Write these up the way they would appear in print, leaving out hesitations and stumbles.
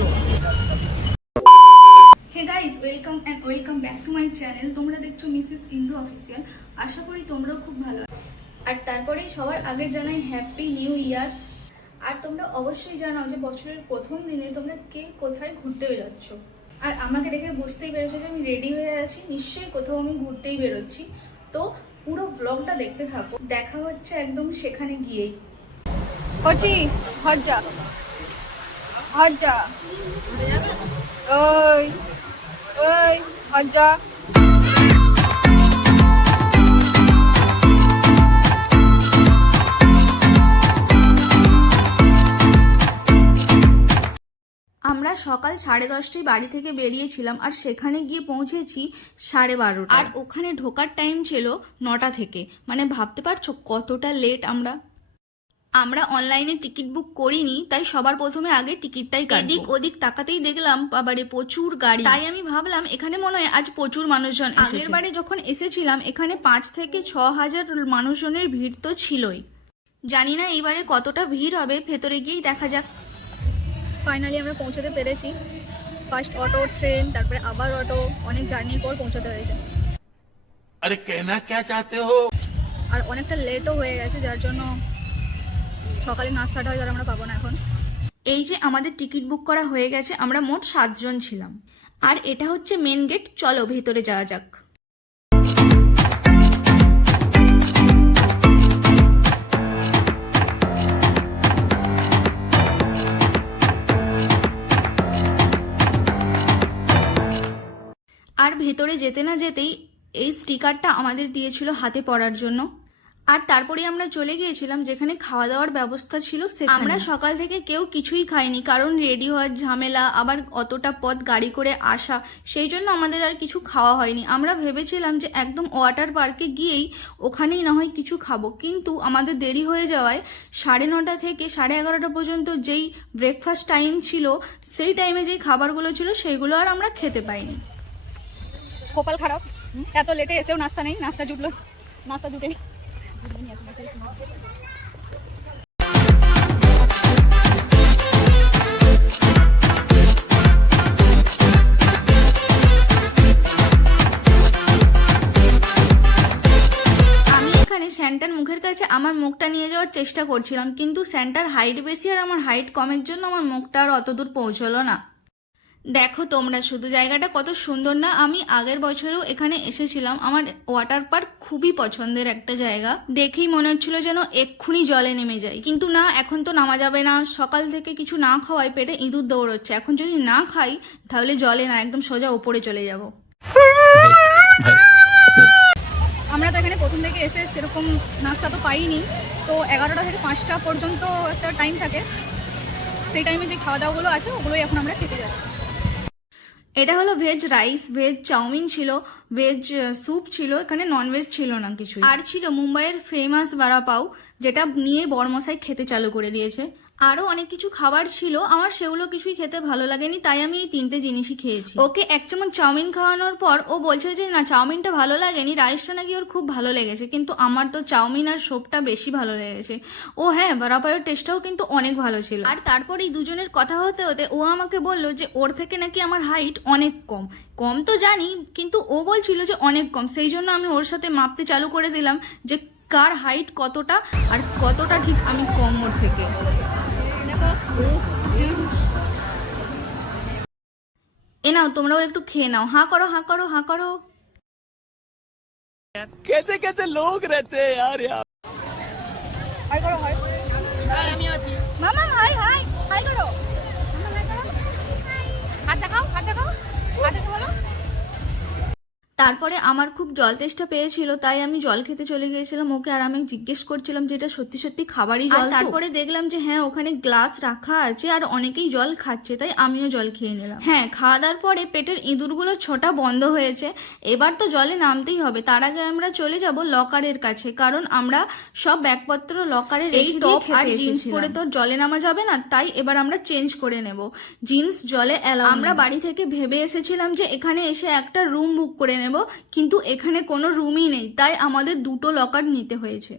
চলো। Hey guys, welcome back to my channel. তোমরা দেখছো মিসেস ইন্দু অফিসিয়াল। আশা করি তোমরাও খুব ভালো আছো। আর তারপরে সবার আগে জানাই হ্যাপি নিউ ইয়ার। আর তোমরা অবশ্যই জানাও যে বছরের প্রথম দিনে তোমরা কে কোথায় ঘুরতে বেরোচ্ছ। আর আমাকে দেখে বুঝতেই পেরেছো যে আমি রেডি হয়ে আছি, নিশ্চয়ই কোথাও আমি ঘুরতেই বেরোচ্ছি। তো পুরো ব্লগটা দেখতে থাকো, দেখা হচ্ছে একদম সেখানে গিয়েই। কচি হজ্জা হজ্জা ওই ওই হজ্জা। আমরা সকাল 10:30টায় বাড়ি থেকে বেরিয়েছিলাম আর সেখানে গিয়ে পৌঁছেছি 12:30। আর ওখানে ঢোকার টাইম ছিল 9টা থেকে। মানে ভাবতে পারছো কতটা লেট। আমরা অনলাইনে টিকিট বুক করিনি, তাই সবার প্রথমে আগে টিকিটটাই কাটবো। এদিক ওদিক তাকাতেই দেখলাম বাবারে প্রচুর গাড়ি। তাই আমি ভাবলাম এখানে মনে হয় আজ প্রচুর মানুষজন এসেছে। আগের বারে যখন এসেছিলাম এখানে 5 থেকে 6 হাজার মানুষজনের ভিড় তো ছিলই। জানি না এইবারে কতটা ভিড় হবে, ভেতরে গিয়েই দেখা যাক। ফাইনালি আমরা পৌঁছতে পেরেছি। ফার্স্ট অটো, ট্রেন, তারপরে আবার অটো, অনেক জার্নির পর পৌঁছতে হয়েছে। আরে कहना क्या चाहते हो? আর অনেকটা লেটও হয়ে গেছে, যার জন্য সকালে নাস্তাটা হয়তো আমরা পাবো না এখন। এই যে আমাদের টিকিট বুক করা হয়ে গেছে, আমরা মোট 7 জন ছিলাম। আর এটা হচ্ছে মেন গেট। চলো ভেতরে যাওয়া যাক। আর ভেতরে যেতে না যেতেই এই স্টিকারটা আমাদের দিয়েছিল হাতে পড়ার জন্য। আর তারপরে আমরা চলে গিয়েছিলাম যেখানে খাওয়া দাওয়ার ব্যবস্থা ছিল সেখানে। আমরা সকাল থেকে কেউ কিছুই খাইনি, কারণ রেডি হওয়ার ঝামেলা, আবার অতটা পথ গাড়ি করে আসা, সেই জন্য আমাদের আর কিছু খাওয়া হয়নি। আমরা ভেবেছিলাম যে একদম ওয়াটার পার্কে গিয়েই ওখানেই না হয় কিছু খাবো, কিন্তু আমাদের দেরি হয়ে যাওয়ায় 9:30 থেকে 11:30 পর্যন্ত যেই ব্রেকফাস্ট টাইম ছিল, সেই টাইমে যেই খাবারগুলো ছিল সেইগুলো আর আমরা খেতে পাইনি। কপাল খারাপ, এত লেটে এসেও নাস্তা নেই। নাস্তা জুটেনি। স্যান্টার মুখের কাছে আমার মুখটা নিয়ে যাওয়ার চেষ্টা করছিলাম, কিন্তু স্যান্টার হাইট বেশি আর আমার হাইট কমের জন্য আমার মুখটা আর অত দূর পৌঁছলো না। দেখো তোমরা শুধু জায়গাটা কত সুন্দর না। আমি আগের বছরেও এখানে এসেছিলাম। আমার ওয়াটার পার্ক খুবই পছন্দের একটা জায়গা। দেখেই মনে হচ্ছিল যেন এক্ষুনি জলে নেমে যাই, কিন্তু না, এখন তো নামা যাবে না। সকাল থেকে কিছু না খাওয়ায় পেটে ইঁদুর দৌড়চ্ছে। এখন যদি না খাই তাহলে জলে না, একদম সোজা ওপরে চলে যাব। আমরা তো এখানে প্রথম থেকে এসে সেরকম নাস্তা তো পাইনি। তো 11টা থেকে 5টা পর্যন্ত একটা টাইম থাকে। সেই টাইমে যে খাওয়া দাওয়াগুলো আছে ওগুলোই এখন আমরা খেতে যাচ্ছি। এটা হলো ভেজ রাইস, ভেজ চাউমিন ছিল, ভেজ স্যুপ ছিল, এখানে ননভেজ ছিল না কিছু। আর ছিল মুম্বাইয়ের ফেমাস বড়া পাও, যেটা নিয়ে বড়মশাই খেতে চালু করে দিয়েছে। আরও অনেক কিছু খাবার ছিল, আমার সেগুলো কিছুই খেতে ভালো লাগেনি, তাই আমি এই 3টে জিনিসই খেয়েছি। ওকে 1 চামচ চাউমিন খাওয়ানোর পর ও বলছে যে না, চাউমিনটা ভালো লাগেনি, রাইসটা নাকি ওর খুব ভালো লেগেছে। কিন্তু আমার তো চাউমিন আর স্যুপটা বেশি ভালো লেগেছে। ও হ্যাঁ, বড়া পাওয়ের টেস্টটাও কিন্তু অনেক ভালো ছিল। আর তারপরে এই দুজনের কথা হতে হতে ও আমাকে বলল যে ওর থেকে নাকি আমার হাইট অনেক কম। কম তো জানি, কিন্তু ও বলছিল যে অনেক কম। সেই জন্য আমি ওর সাথে মাপতে চালু করে দিলাম যে কার হাইট কতটা আর কতটা ঠিক আমি কম ওর থেকে। এ নাও, তোমরাও একটু খেয়ে নাও। হাঁ করো, হাঁ করো, হাঁ করো। कैसे कैसे लोग रहते हैं यार यहाँ। হাই করো, হাই। আমি আছি। মামা হাই হাই হাই করো। হাত দেখাও, হাত দেখাও, হাত দেখে বলো। তারপরে আমার খুব জল তেষ্টা পেয়েছিল, তাই আমি জল খেতে চলে গিয়েছিলাম ওকে। আর আমি জিজ্ঞেস করছিলাম যে এটা সত্যি সত্যি খাবারই জল? তারপরে দেখলাম যে হ্যাঁ, ওখানে গ্লাস রাখা আছে আর অনেকেই জল খাচ্ছে, তাই আমিও জল খেয়ে নিলাম। হ্যাঁ, খাওয়া দাওয়ার পরে পেটের ইঁদুরগুলো ছোটা বন্ধ হয়েছে। এবার তো জলে নামতেই হবে। তার আগে আমরা চলে যাব লকারের কাছে, কারণ আমরা সব ব্যাগপত্র লকারে রেখে টপ আর জিন্স পরে তো জলে নামা যাবে না, তাই এবার আমরা চেঞ্জ করে নেব। জিন্স জলে এলাও। আমরা বাড়ি থেকে ভেবে এসেছিলাম যে এখানে এসে একটা রুম বুক করে নেব, কিন্তু এখানে কোনো রুমই নেই, তাই আমাদের 2টো লকার নিতে হয়েছে।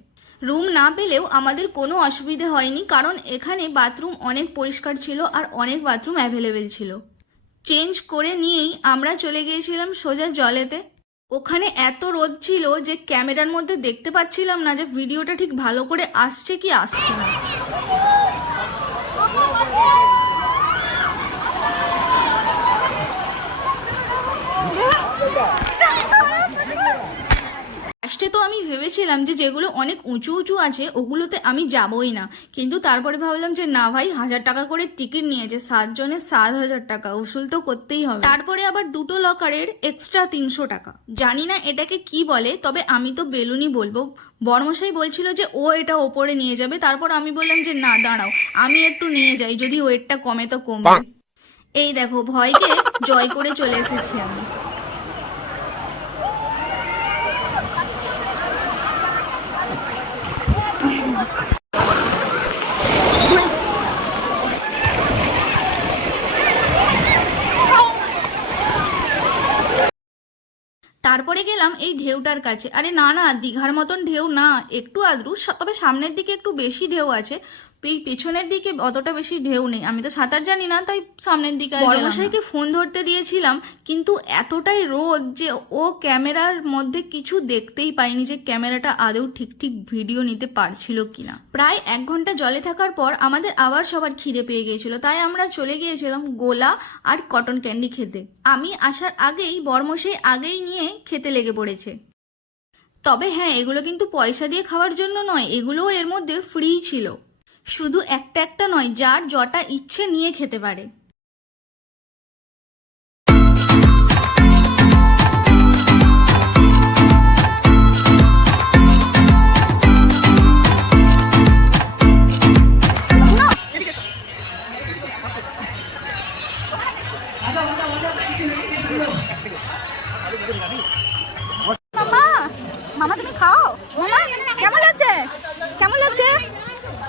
রুম না পেলেও আমাদের কোনো অসুবিধে হয়নি, কারণ এখানে বাথরুম অনেক পরিষ্কার ছিল আর অনেক বাথরুম অ্যাভেলেবেল ছিল। চেঞ্জ করে নিয়েই আমরা চলে গিয়েছিলাম সোজা জলেতে। ওখানে এত রোদ ছিল যে ক্যামেরার মধ্যে দেখতে পাচ্ছিলাম না যে ভিডিওটা ঠিক ভালো করে আসছে কি আসছে না। ফার্স্টে তো আমি ভেবেছিলাম যে যেগুলো অনেক উঁচু উঁচু আছে ওগুলোতে আমি যাবই না, কিন্তু তারপরে ভাবলাম যে না ভাই, 1000 টাকা করে টিকিট নিয়েছে, 7 জনের 7000 টাকা, উসুল তো করতেই হবে। তারপরে আবার দুটো লকারের এক্সট্রা 300 টাকা। জানি না এটাকে কি বলে, তবে আমি তো বেলুনই বলবো। বর্মশাই বলছিল যে ও এটা ওপরে নিয়ে যাবে, তারপর আমি বললাম যে না দাঁড়াও, আমি একটু নিয়ে যাই, যদি ওয়েটটা কমে তো কমবে। এই দেখো, ভয়কে জয় করে চলে এসেছি আমি। তারপরে গেলাম এই ঢেউটার কাছে। আরে না না, দীঘার মতন ঢেউ না, একটু আদ্রু, তবে সামনের দিকে একটু বেশি ঢেউ আছে, পেছনের দিকে অতটা বেশি ঢেউ নেই। আমি তো সাঁতার জানি না, তাই সামনের দিকে। বড়মশাইকে ফোন ধরতে দিয়েছিলাম, কিন্তু এতটাই রোদ যে ও ক্যামেরার মধ্যে কিছু দেখতেই পাইনি যে ক্যামেরাটা আদৌ ঠিক ভিডিও নিতে পারছিল কিনা। প্রায় 1 ঘন্টা জলে থাকার পর আমাদের আবার সবার খিদে পেয়ে গিয়েছিল, তাই আমরা চলে গিয়েছিলাম গোলা আর কটন ক্যান্ডি খেতে। আমি আসার আগেই বড়মশাই আগেই নিয়ে খেতে লেগে পড়েছে। তবে হ্যাঁ, এগুলো কিন্তু পয়সা দিয়ে খাওয়ার জন্য নয়, এগুলোও এর মধ্যে ফ্রি ছিল। শুধু একটা নয়, যার যটা ইচ্ছে নিয়ে খেতে পারে। মামা তুমি খাও। মামা কেমন লাগছে? কেমন লাগছে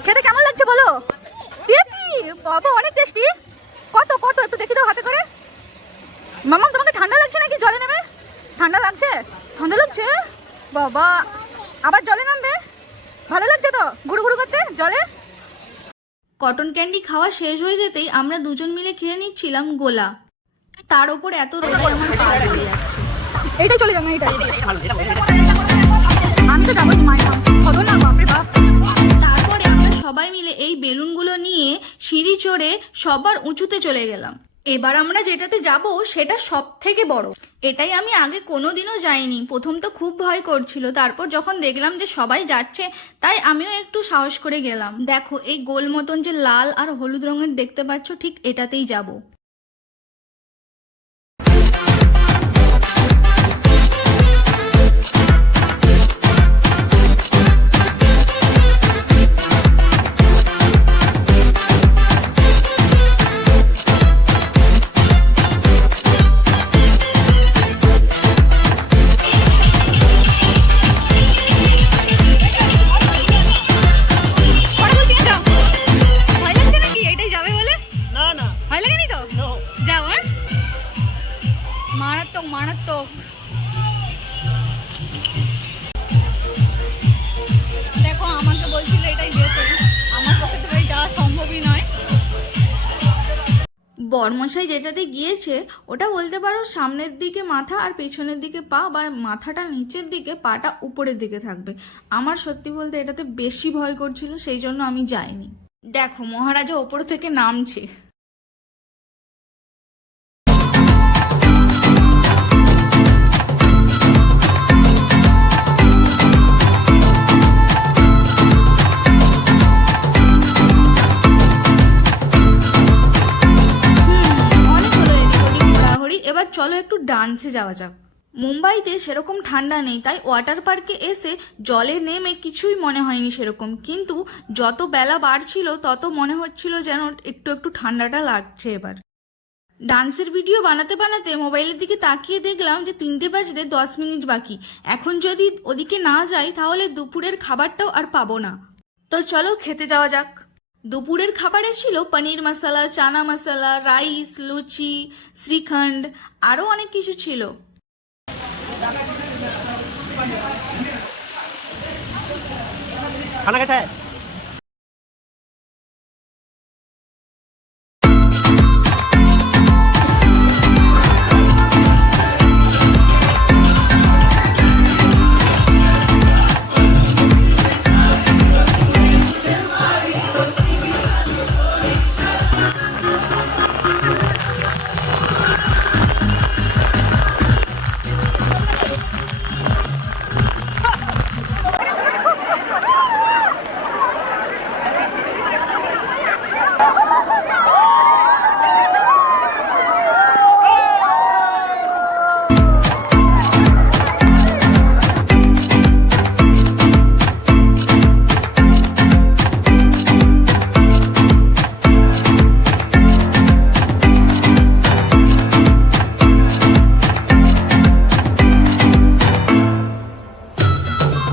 খেতে? কেমন লাগছে বলো? টেস্টি বাবা, অনেক টেস্টি। কত কত একটু দেখি দাও হাতে করে। মামা তোমাকে ঠান্ডা লাগছে নাকি জলে নেমে? ঠান্ডা লাগছে? ঠান্ডা লাগছে বাবা, আবার জলে নামবে? ভালো লাগছে তো গুড়ু গুড়ু করতে জলে? কটন ক্যান্ডি খাওয়া শেষ হয়ে যেতেই আমরা দুজন মিলে খেয়ে নিচ্ছিলাম গোলা। তার উপর এত রোদে আমার পা ধরে যাচ্ছে। এইটাই চলে যাবো, এইটাই। আমি তো যাবো মায়ের খবর না, বাপরে বাপ। তারপরে আমরা সবাই মিলে এই বেলুনগুলো নিয়ে সিঁড়ি চড়ে সবার উঁচুতে চলে গেলাম। এবার আমরা যেটাতে যাব সেটা সব থেকে বড়। এটাই আমি আগে কোনোদিনও যাইনি। প্রথম তো খুব ভয় করছিল, তারপর যখন দেখলাম যে সবাই যাচ্ছে, তাই আমিও একটু সাহস করে গেলাম। দেখো, এই গোল মতন যে লাল আর হলুদ রঙের দেখতে পাচ্ছ, ঠিক এটাতেই যাব। মারাত্মক। দেখো, আমাকে বলছিল এটাই যেতে, আমার পক্ষে তো ভাই যাওয়া সম্ভবই নয়। বরমশাই যেটাতে গিয়েছে ওটা বলতে পারো সামনের দিকে মাথা আর পেছনের দিকে পা, বা মাথাটা নিচের দিকে, পাটা উপরের দিকে থাকবে। আমার সত্যি বলতে এটাতে বেশি ভয় করছিল, সেই জন্য আমি যাইনি। দেখো, মহারাজা ওপর থেকে নামছে। এবার চলো একটু ডান্সে যাওয়া যাক। মুম্বাইতে সেরকম ঠান্ডা নেই, তাই ওয়াটার পার্কে এসে জলে নেমে কিছুই মনে হয়নি সেরকম, কিন্তু যত বেলা বাড়ছিল তত মনে হচ্ছিল যেন একটু একটু ঠান্ডাটা লাগছে। এবার ডান্সের ভিডিও বানাতে বানাতে মোবাইলের দিকে তাকিয়ে দেখলাম যে 3টে বাজতে 10 মিনিট বাকি। এখন যদি ওদিকে না যাই তাহলে দুপুরের খাবারটাও আর পাবো না। তো চলো খেতে যাওয়া যাক। দুপুরের খাবারে ছিল পনির মশলা, চানা মশলা, রাইস, লুচি, শ্রীখণ্ড, আরও অনেক কিছু ছিল। खाना कैसा है?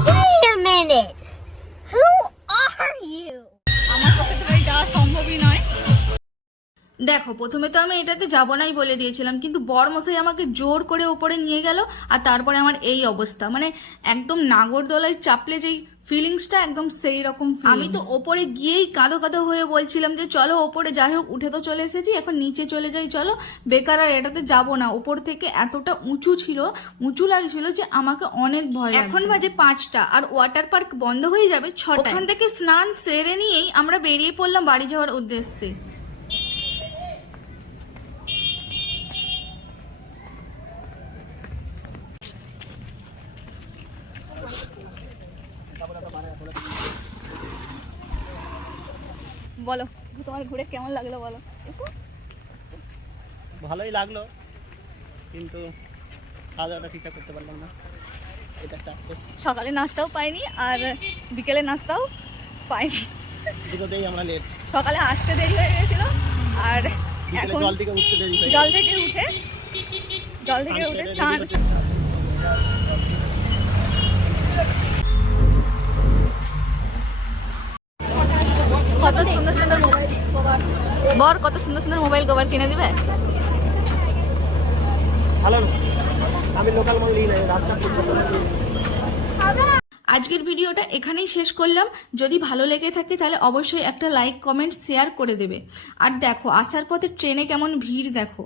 Wait a minute. Who are you? আমার পক্ষে তো ভাই যাওয়া সম্ভবই নয়। দেখো প্রথমে তো আমি এটাতে যাবো নাই বলে দিয়েছিলাম, কিন্তু বরমশাই আমাকে জোর করে ওপরে নিয়ে গেল, আর তারপরে আমার এই অবস্থা, মানে একদম নাগরদোলায় চাপলে যেই ফিলিংসটা একদম সেই রকম। আমি তো ওপরে গিয়েই কাঁদো কাঁদো হয়ে বলছিলাম যে চলো ওপরে, যাই হোক উঠে তো চলে এসেছি, এখন নিচে চলে যাই চলো, বেকার আর এটাতে যাবো না। ওপর থেকে এতটা উঁচু ছিল, উঁচু লাগছিল যে আমাকে অনেক ভয়। এখন বাজে 5টা আর ওয়াটার পার্ক বন্ধ হয়ে যাবে 6টা। ওখান থেকে স্নান সেরে নিয়েই আমরা বেরিয়ে পড়লাম বাড়ি যাওয়ার উদ্দেশ্যে। বলো তোমার ঘুরে কেমন লাগলো বলো। এসো। ভালোই লাগলো, কিন্তু খাওয়া দাওয়াটা ঠিকঠাক করতে পারলাম না, এটা একটা আফসোস। সকালে নাস্তাও পাইনি আর বিকেলে নাস্তাও পাইনি, দুটোতেই আমরা লেট। সকালে আসতে দেরি হয়ে গেছিল আর বিকেলে এখন জল থেকে উঠতে দেরি হয়ে জল থেকে উঠে স্নান। কত সুন্দর সুন্দর মোবাইল কভার, বর কত সুন্দর সুন্দর মোবাইল কভার কিনে দিবে। ভালো না, আমি লোকাল মাল নিই না, রাস্তা আজকের ভিডিওটা এখানেই শেষ করলাম। যদি ভালো লেগে থাকে তাহলে অবশ্যই একটা লাইক কমেন্ট শেয়ার করে দেবে। আর দেখো আসার পথে ট্রেনে কেমন ভিড় দেখো।